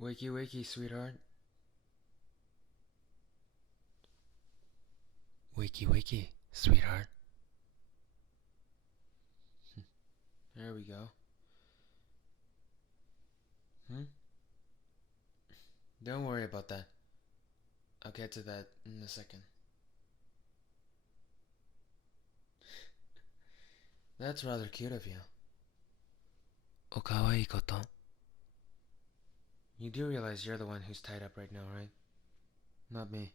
Wakey, wakey, sweetheart. Wakey, wakey, sweetheart. There we go. Don't worry about that. I'll get to that in a second. That's rather cute of you. O kawaii koto. You do realize you're the one who's tied up right now, right? Not me.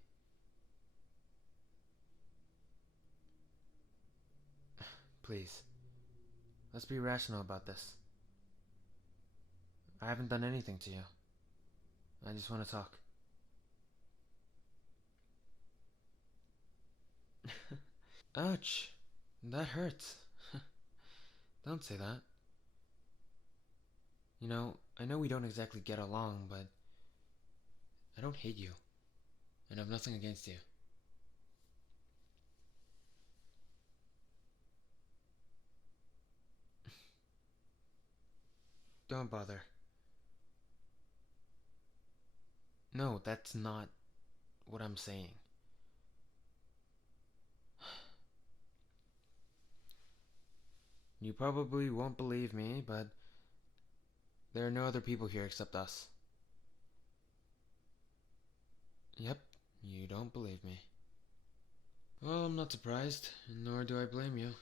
Please. Let's be rational about this. I haven't done anything to you. I just want to talk. Ouch! That hurts. Don't say that. You know, I know we don't exactly get along, but I don't hate you. And I have nothing against you. Don't bother. No, that's not what I'm saying. You probably won't believe me, but there are no other people here except us. Yep, you don't believe me. Well, I'm not surprised, nor do I blame you.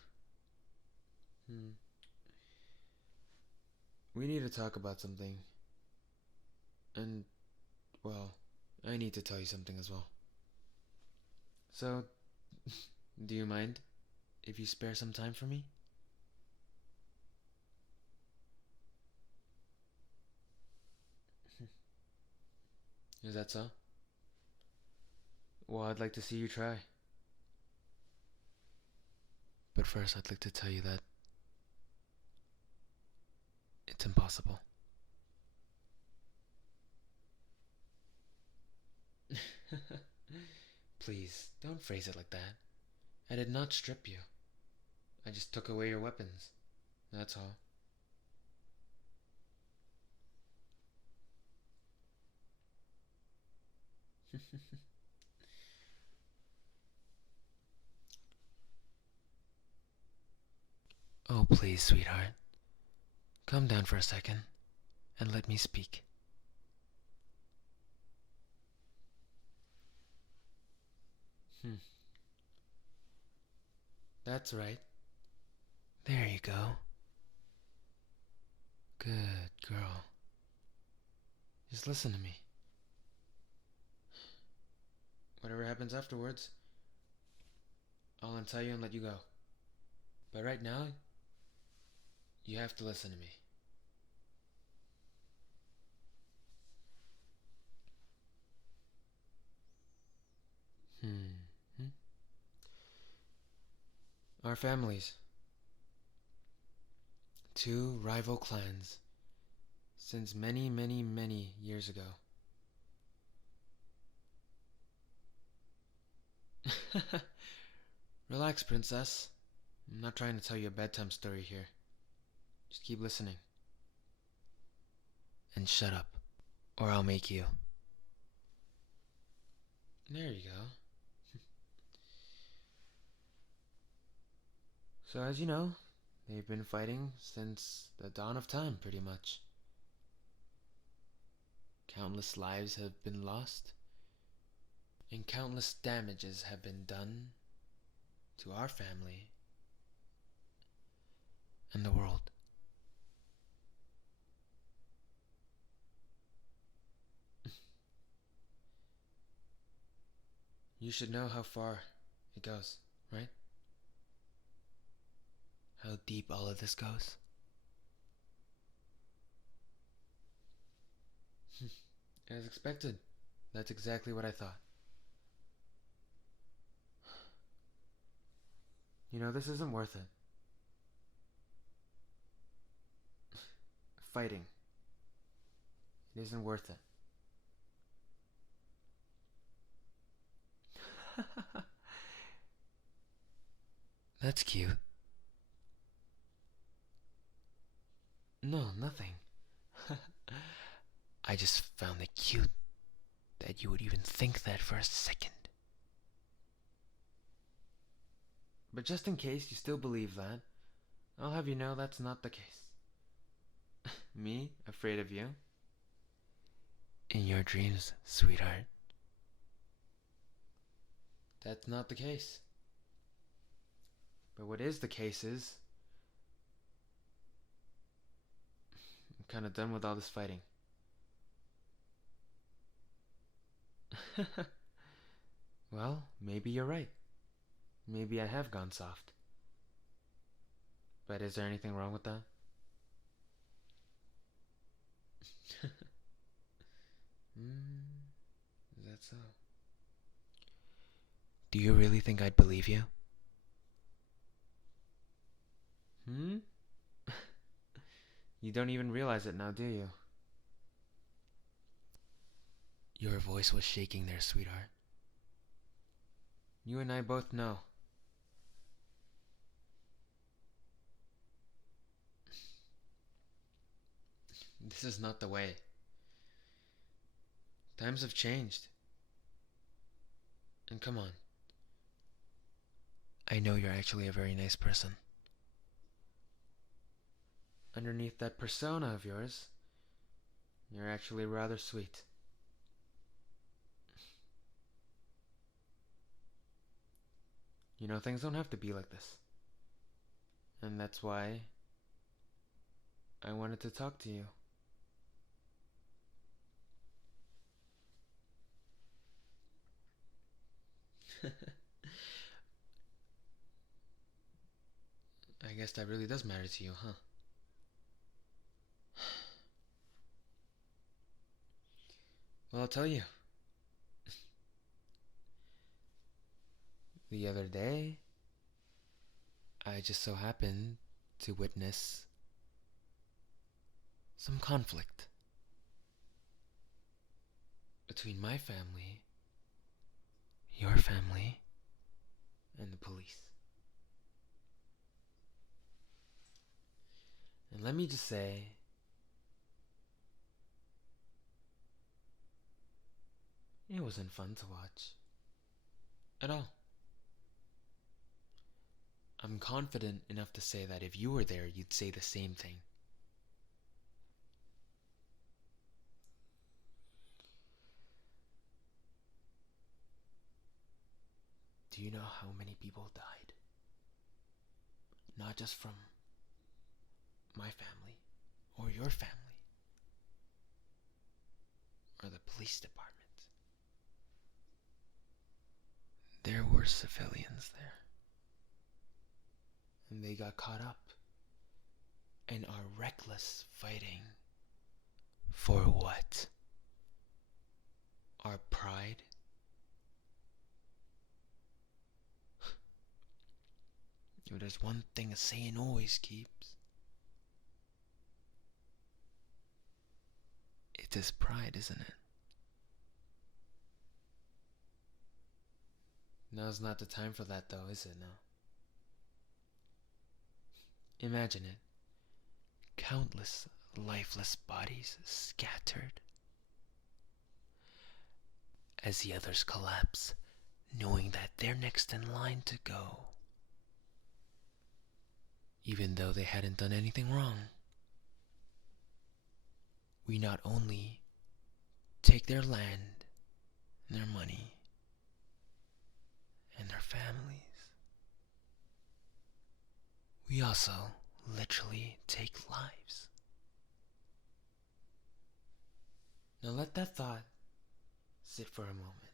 We need to talk about something. And, well, I need to tell you something as well. So, do you mind if you spare some time for me? Is that so? Well, I'd like to see you try. But first, I'd like to tell you that it's impossible. Please, don't phrase it like that. I did not strip you. I just took away your weapons. That's all. Oh, please, sweetheart. Calm down for a second and let me speak. That's right. There you go. Good girl. Just listen to me. Whatever happens afterwards, I'll untie you and let you go. But right now, you have to listen to me. Our families. Two rival clans. Since many, many, many years ago. Relax, princess. I'm not trying to tell you a bedtime story here. Just keep listening. And shut up, or I'll make you. There you go. So as you know, they've been fighting since the dawn of time, pretty much. Countless lives have been lost, and countless damages have been done to our family and the world. You should know how far it goes, right? How deep all of this goes. As expected, that's exactly what I thought. You know, this isn't worth it. Fighting. It isn't worth it. That's cute. No, nothing. I just found it cute that you would even think that for a second. But just in case you still believe that, I'll have you know that's not the case. Me, afraid of you? In your dreams, sweetheart. That's not the case. But what is the case is, I'm kind of done with all this fighting. Well, maybe you're right. Maybe I have gone soft. But is there anything wrong with that? Is that so? Do you really think I'd believe you? You don't even realize it now, do you? Your voice was shaking there, sweetheart. You and I both know. This is not the way. Times have changed. And come on. I know you're actually a very nice person. Underneath that persona of yours, you're actually rather sweet. You know, things don't have to be like this. And that's why I wanted to talk to you. I guess that really does matter to you, huh? Well, I'll tell you. The other day, I just so happened to witness some conflict between my family, your family, and the police. And let me just say, it wasn't fun to watch. At all. I'm confident enough to say that if you were there, you'd say the same thing. Do you know how many people died? Not just from my family, or your family, or the police department. There were civilians there. And they got caught up and are reckless fighting. For what? Our pride? If there's one thing a saying always keeps, it is pride, isn't it? Now's not the time for that though, is it now? Imagine it. Countless lifeless bodies scattered as the others collapse, knowing that they're next in line to go, even though they hadn't done anything wrong. We not only take their land, their money, and their families, we also literally take lives. Now let that thought sit for a moment.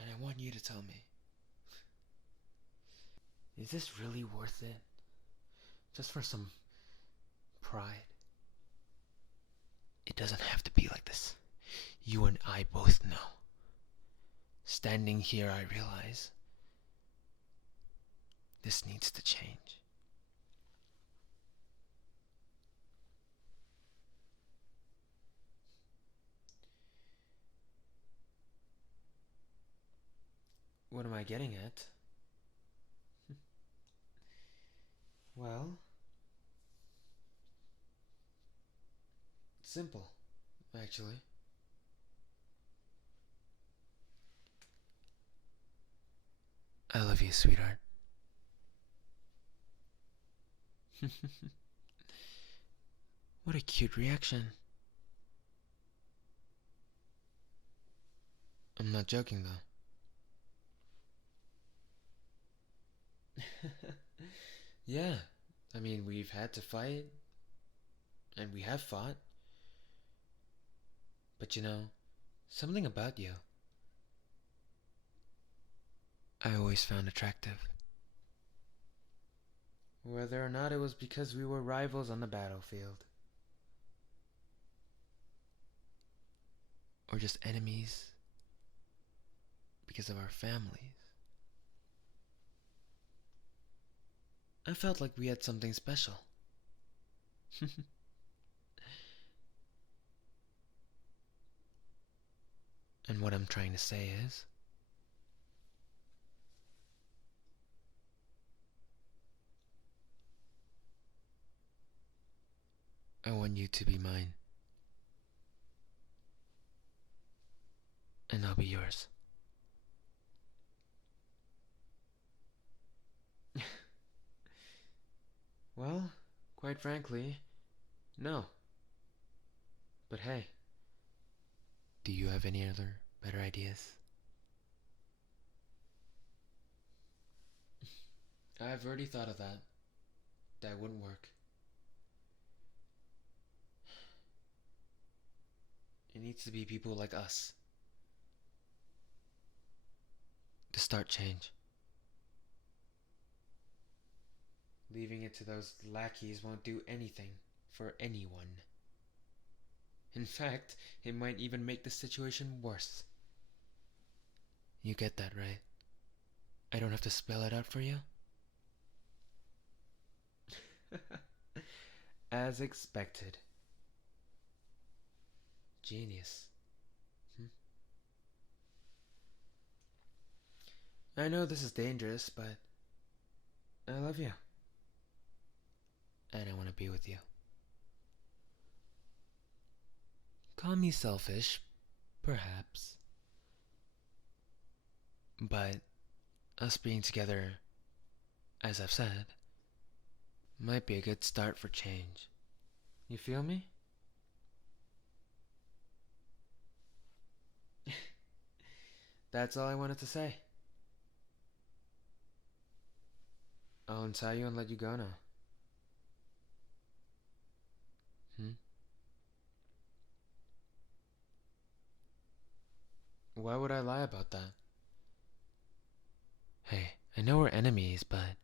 And I want you to tell me, is this really worth it? Just for some pride? It doesn't have to be like this. You and I both know. Standing here, I realize this needs to change. What am I getting at? Well, Simple, actually. I love you, sweetheart. What a cute reaction. I'm not joking, though. Yeah, I mean, we've had to fight, and we have fought. But you know, something about you I always found attractive. Whether or not it was because we were rivals on the battlefield, or just enemies because of our families, I felt like we had something special. And what I'm trying to say is, I want you to be mine, and I'll be yours. Well, quite frankly, no. But hey, do you have any other better ideas? I've already thought of that. That wouldn't work. It needs to be people like us to start change. Leaving it to those lackeys won't do anything for anyone. In fact, it might even make the situation worse. You get that, right? I don't have to spell it out for you? As expected. Genius. I know this is dangerous, but I love you. And I want to be with you. Call me selfish, perhaps. But us being together, as I've said, might be a good start for change. You feel me? That's all I wanted to say. I'll untie you and let you go now. Why would I lie about that? Hey, I know we're enemies, but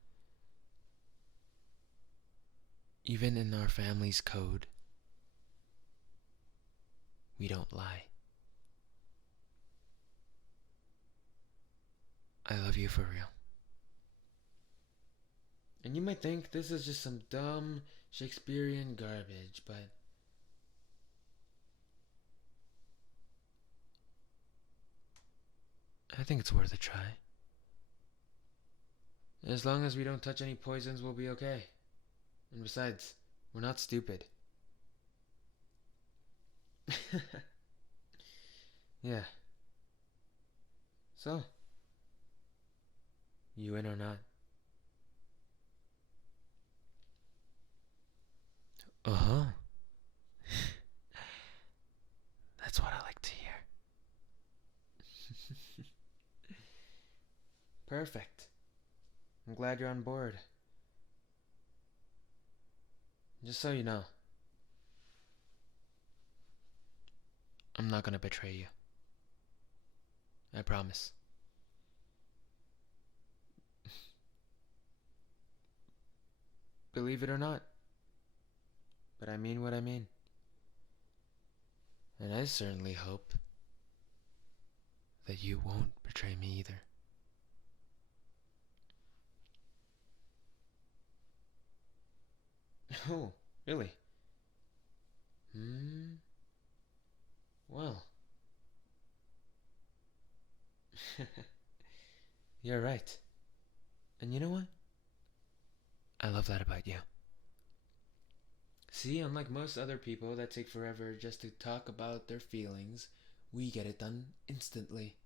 even in our family's code, we don't lie. I love you for real. And you might think this is just some dumb Shakespearean garbage, but I think it's worth a try. As long as we don't touch any poisons, we'll be okay. And besides, we're not stupid. Yeah. So, you in or not? Uh-huh. That's what I like to hear. Perfect. I'm glad you're on board. Just so you know, I'm not gonna betray you. I promise. Believe it or not. But I mean what I mean. And I certainly hope that you won't betray me either. Oh, really? Well. You're right. And you know what? I love that about you. See, unlike most other people that take forever just to talk about their feelings, we get it done instantly.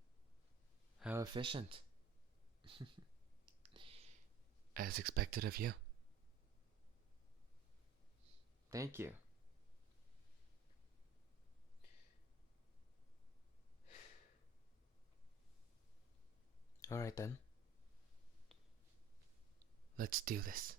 How efficient. As expected of you. Thank you. Alright then. Let's do this.